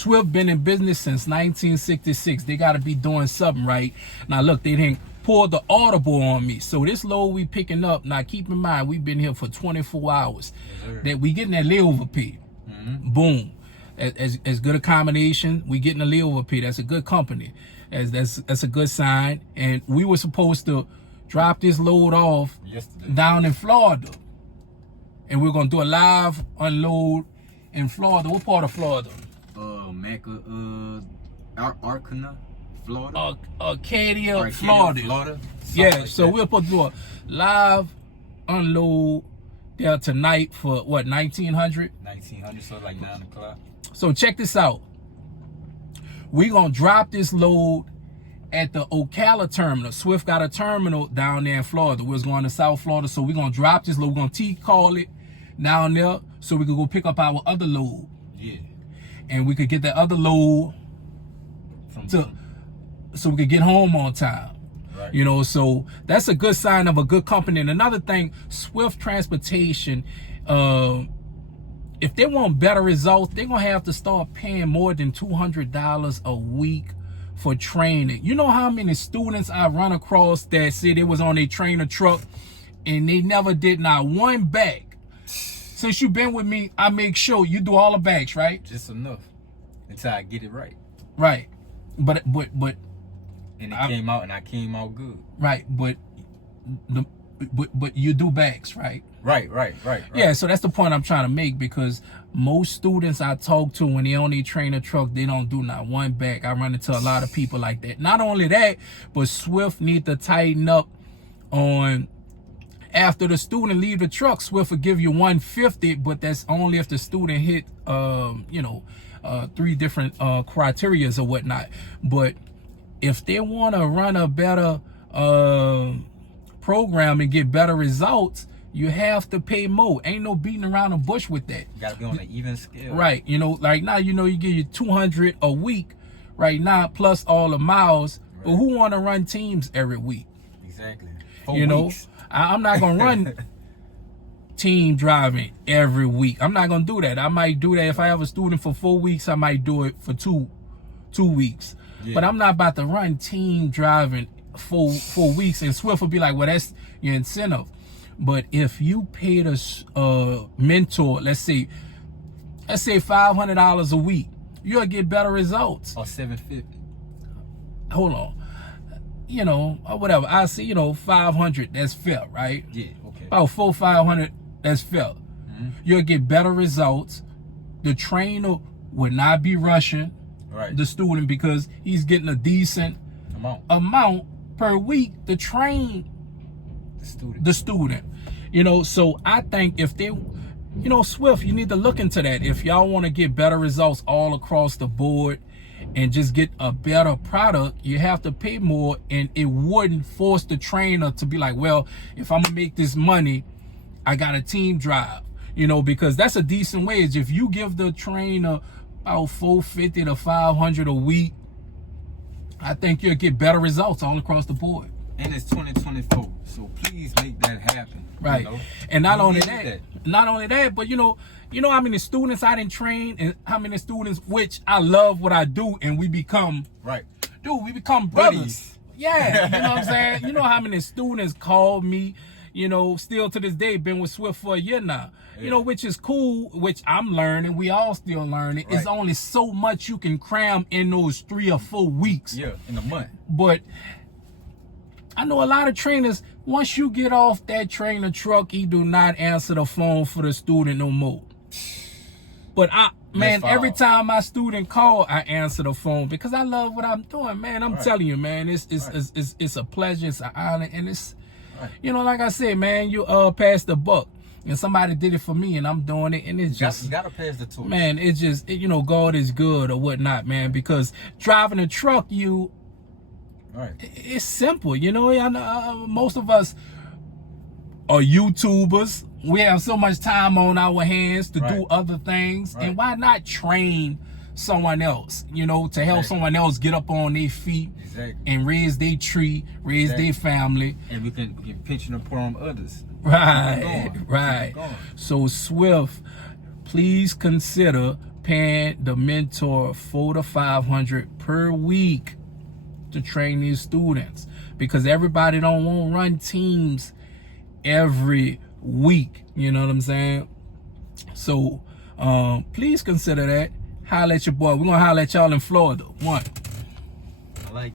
Swift been in business since 1966. They got to be doing something right. Now, look, they didn't pull the audible on me. So this load we picking up, now keep in mind, we've been here for 24 hours. That we getting that layover pay. Boom. As good a combination, we getting a layover pay. That's a good company. That's a good sign. And we were supposed to drop this load off down in Florida. And we're going to do a live unload in Florida. What part of Florida? Arcana, Florida. Arcadia, Florida. Yeah, like so we're supposed to do a live unload there tonight for what, 1900? 1900, so like 9 o'clock. So check this out. We're going to drop this load at the Ocala terminal. Swift got a terminal down there in Florida. We're going to South Florida, so we're going to drop this load. We're going to T-call it down there so we can go pick up our other load. Yeah. And we could get that other load so we could get home on time. Right. You know, so that's a good sign of a good company. And another thing, Swift Transportation, if they want better results, they're going to have to start paying more than $200 a week for training. You know how many students I run across that said they was on a trainer truck and they never did not one bag. Since you've been with me, I make sure you do all the bags, right? Just enough until I get it right. Right. But and it came out, and I came out good. Right, but you do bags, right? Right. Yeah, so that's the point I'm trying to make, because most students I talk to, when they on their trainer truck, they don't do not one bag. I run into a lot of people like that. Not only that, but Swift need to tighten up on, after the student leave the truck, Swift will give you $150, but that's only if the student hit, 3 different criterias or whatnot. But if they want to run a better program and get better results, you have to pay more. Ain't no beating around the bush with that. You gotta be on an even scale. Right. You know, like now, you give you $200 a week right now, plus all the miles. Right. But who want to run teams every week? Exactly. 4 weeks. I'm not going to run team driving every week. I'm not going to do that. I might do that if I have a student for 4 weeks. I might do it for two weeks. Yeah. But I'm not about to run team driving for 4 weeks. And Swift will be like, well, that's your incentive. But if you paid a mentor, let's say $500 a week, you'll get better results. Or $750. Hold on. Or whatever. I see, $500, that's fair, right? Yeah, okay. About $400-500, that's fair. You'll get better results. The trainer would not be rushing the student, because he's getting a decent amount per week to train the student. So I think if they, Swift, you need to look into that. If y'all want to get better results all across the board and just get a better product, you have to pay more, and it wouldn't force the trainer to be like, well, if I'm gonna make this money, I got a team drive, because that's a decent wage. If you give the trainer about $450 to $500 a week, I think you'll get better results all across the board. And it's 2024, so please make that happen. Right. And not only that, but how many students I didn't train, and how many students, which I love what I do, and we become we become brothers. Yeah, you know what I'm saying? You know how many students called me, still to this day, been with Swift for a year now. Yeah. Which is cool, which I'm learning, we all still learning. It's only so much you can cram in those 3 or 4 weeks. Yeah, in a month. But I know a lot of trainers, once you get off that trainer truck, he do not answer the phone for the student no more. But every time my student call, I answer the phone, because I love what I'm doing, man. I'm telling you, man, it's a pleasure, it's an honor, and it's, like I said, man, you pass the buck. And somebody did it for me, and I'm doing it, and it's just, you gotta pass the torch. Man, it's just, God is good or whatnot, man, because driving a truck, it's simple, most of us are YouTubers. We have so much time on our hands to do other things, and why not train someone else, to help someone else get up on their feet and raise their tree, raise their family. And we can pinch and pour on others. Right. So Swift, please consider paying the mentor $400 to $500 per week to train these students, because everybody don't want to run teams every week. You know what I'm saying? So please consider that. Holler at your boy. We're gonna holler at y'all in Florida. 1.